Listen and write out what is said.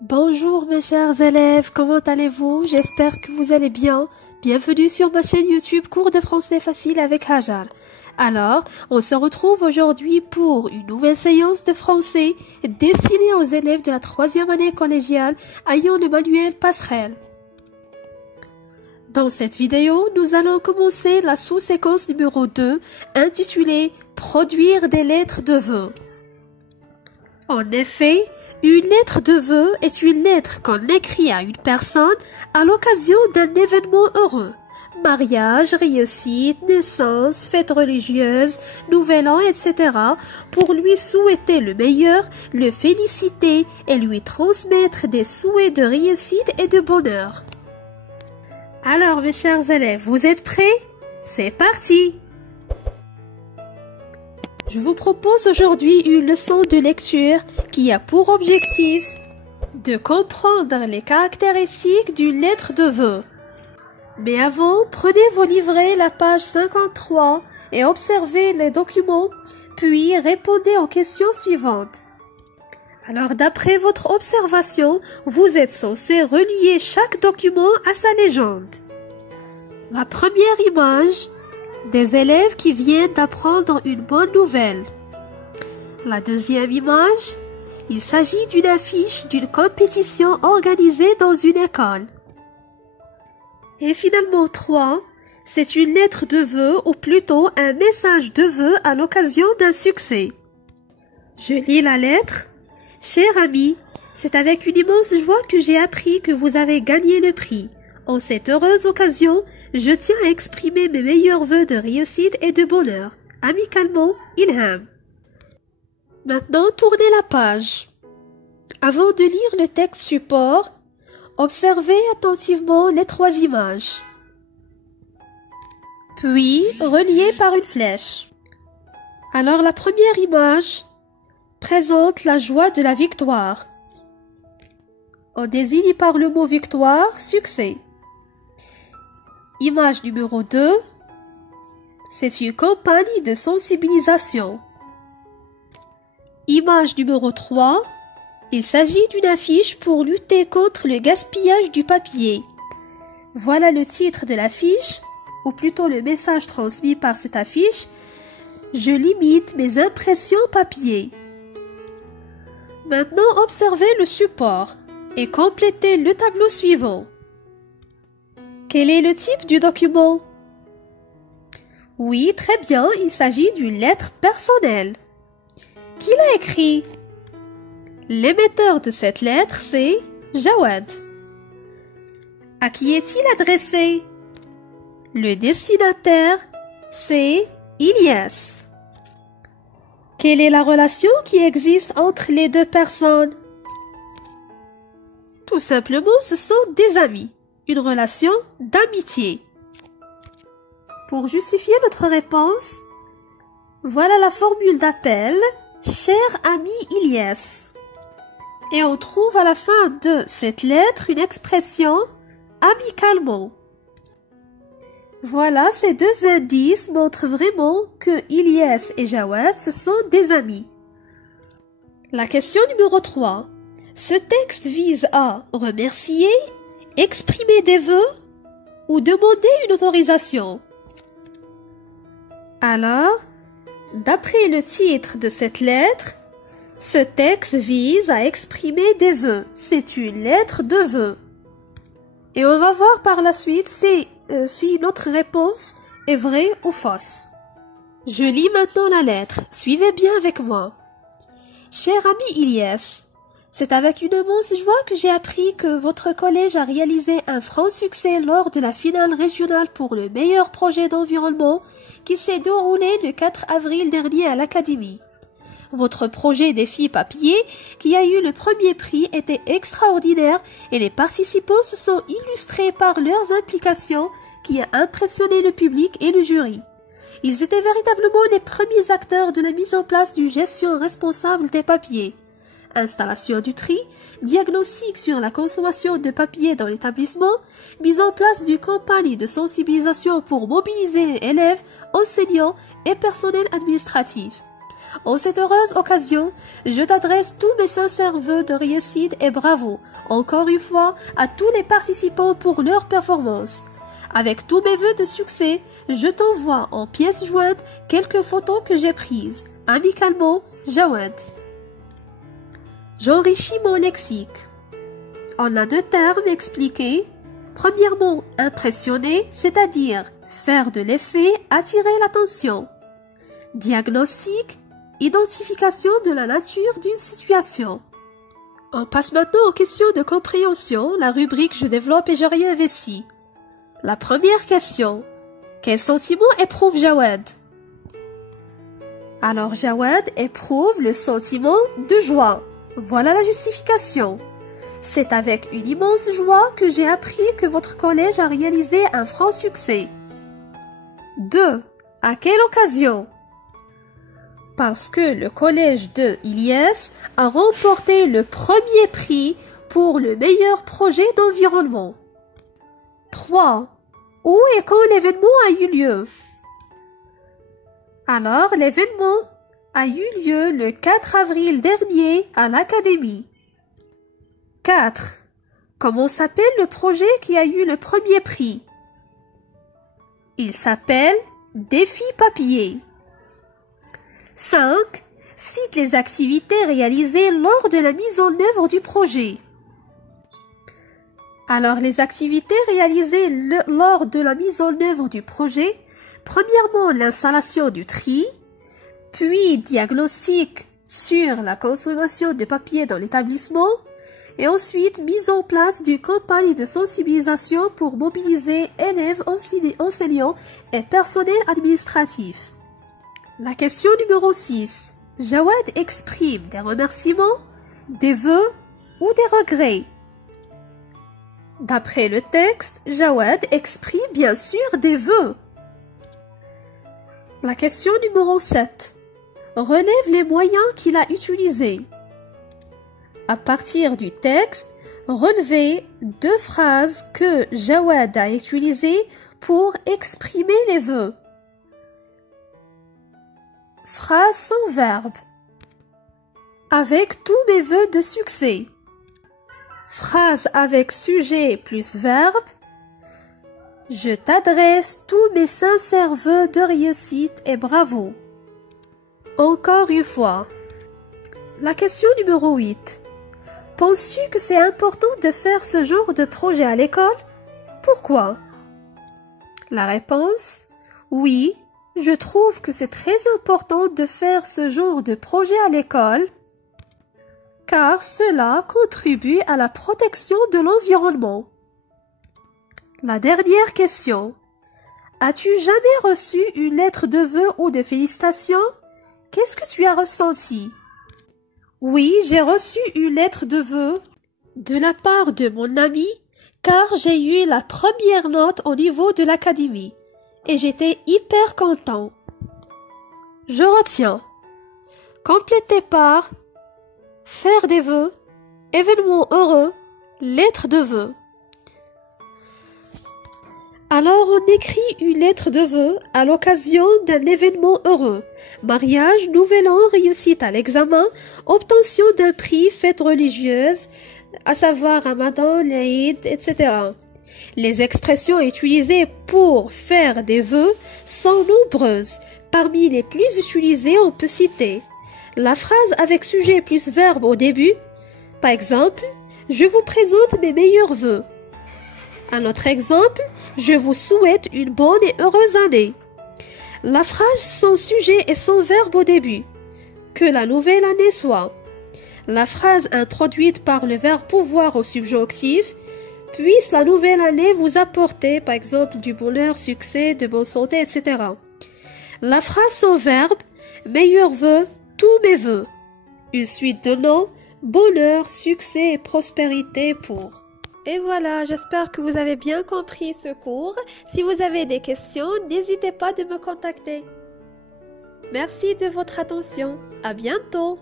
Bonjour mes chers élèves, comment allez-vous? J'espère que vous allez bien. Bienvenue sur ma chaîne YouTube Cours de français facile avec Hajar. Alors, on se retrouve aujourd'hui pour une nouvelle séance de français destinée aux élèves de la 3e année collégiale ayant le manuel Passerelle. Dans cette vidéo, nous allons commencer la sous-séquence numéro 2 intitulée « Produire des lettres de vœux ». En effet, une lettre de vœux est une lettre qu'on écrit à une personne à l'occasion d'un événement heureux. Mariage, réussite, naissance, fête religieuse, nouvel an, etc. pour lui souhaiter le meilleur, le féliciter et lui transmettre des souhaits de réussite et de bonheur. Alors mes chers élèves, vous êtes prêts? C'est parti! Je vous propose aujourd'hui une leçon de lecture qui a pour objectif de comprendre les caractéristiques d'une lettre de vœux. Mais avant, prenez vos livrets, la page 53 et observez les documents, puis répondez aux questions suivantes. Alors d'après votre observation, vous êtes censé relier chaque document à sa légende. La première image, des élèves qui viennent d'apprendre une bonne nouvelle. La deuxième image, il s'agit d'une affiche d'une compétition organisée dans une école. Et finalement 3, c'est une lettre de vœux ou plutôt un message de vœux à l'occasion d'un succès. Je lis la lettre. Cher ami, c'est avec une immense joie que j'ai appris que vous avez gagné le prix. En cette heureuse occasion, je tiens à exprimer mes meilleurs vœux de réussite et de bonheur. Amicalement, Ilham. Maintenant, tournez la page. Avant de lire le texte support, observez attentivement les 3 images. Puis, reliez par une flèche. Alors, la première image présente la joie de la victoire. On désigne par le mot victoire, succès. Image numéro 2, c'est une campagne de sensibilisation. Image numéro 3, il s'agit d'une affiche pour lutter contre le gaspillage du papier. Voilà le titre de l'affiche, ou plutôt le message transmis par cette affiche. Je limite mes impressions papier. Maintenant, observez le support et complétez le tableau suivant. Quel est le type du document? Oui, très bien, il s'agit d'une lettre personnelle. Qui l'a écrit? L'émetteur de cette lettre, c'est Jawad. À qui est-il adressé? Le destinataire, c'est Ilyes. Quelle est la relation qui existe entre les deux personnes? Tout simplement, ce sont des amis. Une relation d'amitié. Pour justifier notre réponse, voilà la formule d'appel « Cher ami Ilyes ». Et on trouve à la fin de cette lettre une expression « amicalement ». Voilà, ces 2 indices montrent vraiment que Ilyes et Jawad, ce sont des amis. La question numéro 3. Ce texte vise à remercier, exprimer des vœux ou demander une autorisation. Alors, d'après le titre de cette lettre, ce texte vise à exprimer des vœux. C'est une lettre de vœux. Et on va voir par la suite si notre réponse est vraie ou fausse. Je lis maintenant la lettre. Suivez bien avec moi. Cher ami Ilyes, c'est avec une immense joie que j'ai appris que votre collège a réalisé un franc succès lors de la finale régionale pour le meilleur projet d'environnement qui s'est déroulé le 4 avril dernier à l'Académie. Votre projet défi papier, qui a eu le premier prix, était extraordinaire et les participants se sont illustrés par leurs implications qui a impressionné le public et le jury. Ils étaient véritablement les premiers acteurs de la mise en place d'une gestion responsable des papiers. Installation du tri, diagnostic sur la consommation de papier dans l'établissement, mise en place d'une campagne de sensibilisation pour mobiliser élèves, enseignants et personnel administratif. En cette heureuse occasion, je t'adresse tous mes sincères vœux de réussite et bravo, encore une fois, à tous les participants pour leur performance. Avec tous mes vœux de succès, je t'envoie en pièces jointes quelques photos que j'ai prises. Amicalement, Jawad. J'enrichis mon lexique. On a deux termes expliqués. Premièrement, impressionner, c'est-à-dire faire de l'effet, attirer l'attention. Diagnostic, identification de la nature d'une situation. On passe maintenant aux questions de compréhension, la rubrique Je développe et je réinvestis. La première question. Quel sentiment éprouve Jawad? Alors Jawad éprouve le sentiment de joie. Voilà la justification. C'est avec une immense joie que j'ai appris que votre collège a réalisé un franc succès. 2. À quelle occasion? Parce que le collège de Ilyes a remporté le premier prix pour le meilleur projet d'environnement. 3. Où et quand l'événement a eu lieu? Alors, l'événement a eu lieu le 4 avril dernier à l'Académie. 4. Comment s'appelle le projet qui a eu le premier prix? Il s'appelle Défi Papier. 5. Cite les activités réalisées lors de la mise en œuvre du projet. Alors, les activités réalisées lors de la mise en œuvre du projet, premièrement, l'installation du tri, puis diagnostic sur la consommation de papier dans l'établissement, et ensuite mise en place d'une campagne de sensibilisation pour mobiliser élèves, enseignants et personnel administratif. La question numéro 6. Jawad exprime des remerciements, des vœux ou des regrets. D'après le texte, Jawad exprime bien sûr des vœux. La question numéro 7. Relève les moyens qu'il a utilisés. À partir du texte, relevez deux phrases que Jawad a utilisées pour exprimer les vœux. Phrase sans verbe. Avec tous mes vœux de succès. Phrase avec sujet plus verbe. Je t'adresse tous mes sincères vœux de réussite et bravo. Encore une fois. La question numéro 8. Penses-tu que c'est important de faire ce genre de projet à l'école? Pourquoi? La réponse: oui, je trouve que c'est très important de faire ce genre de projet à l'école, car cela contribue à la protection de l'environnement. La dernière question. As-tu jamais reçu une lettre de vœux ou de félicitations? Qu'est-ce que tu as ressenti? Oui, j'ai reçu une lettre de vœux de la part de mon ami, car j'ai eu la première note au niveau de l'académie et j'étais hyper content. Je retiens. Complétez par faire des vœux, événement heureux, lettre de vœux. Alors on écrit une lettre de vœux à l'occasion d'un événement heureux. Mariage, nouvel an, réussite à l'examen, obtention d'un prix, fête religieuse, à savoir Ramadan, l'Aïd, etc. Les expressions utilisées pour faire des vœux sont nombreuses. Parmi les plus utilisées, on peut citer la phrase avec sujet plus verbe au début. Par exemple, je vous présente mes meilleurs vœux. Un autre exemple, je vous souhaite une bonne et heureuse année. La phrase sans sujet et sans verbe au début. Que la nouvelle année soit. La phrase introduite par le verbe pouvoir au subjonctif. Puisse la nouvelle année vous apporter, par exemple, du bonheur, succès, de bonne santé, etc. La phrase sans verbe. Meilleurs vœux, tous mes vœux. Une suite de noms. Bonheur, succès et prospérité pour. Et voilà, j'espère que vous avez bien compris ce cours. Si vous avez des questions, n'hésitez pas de me contacter. Merci de votre attention. À bientôt.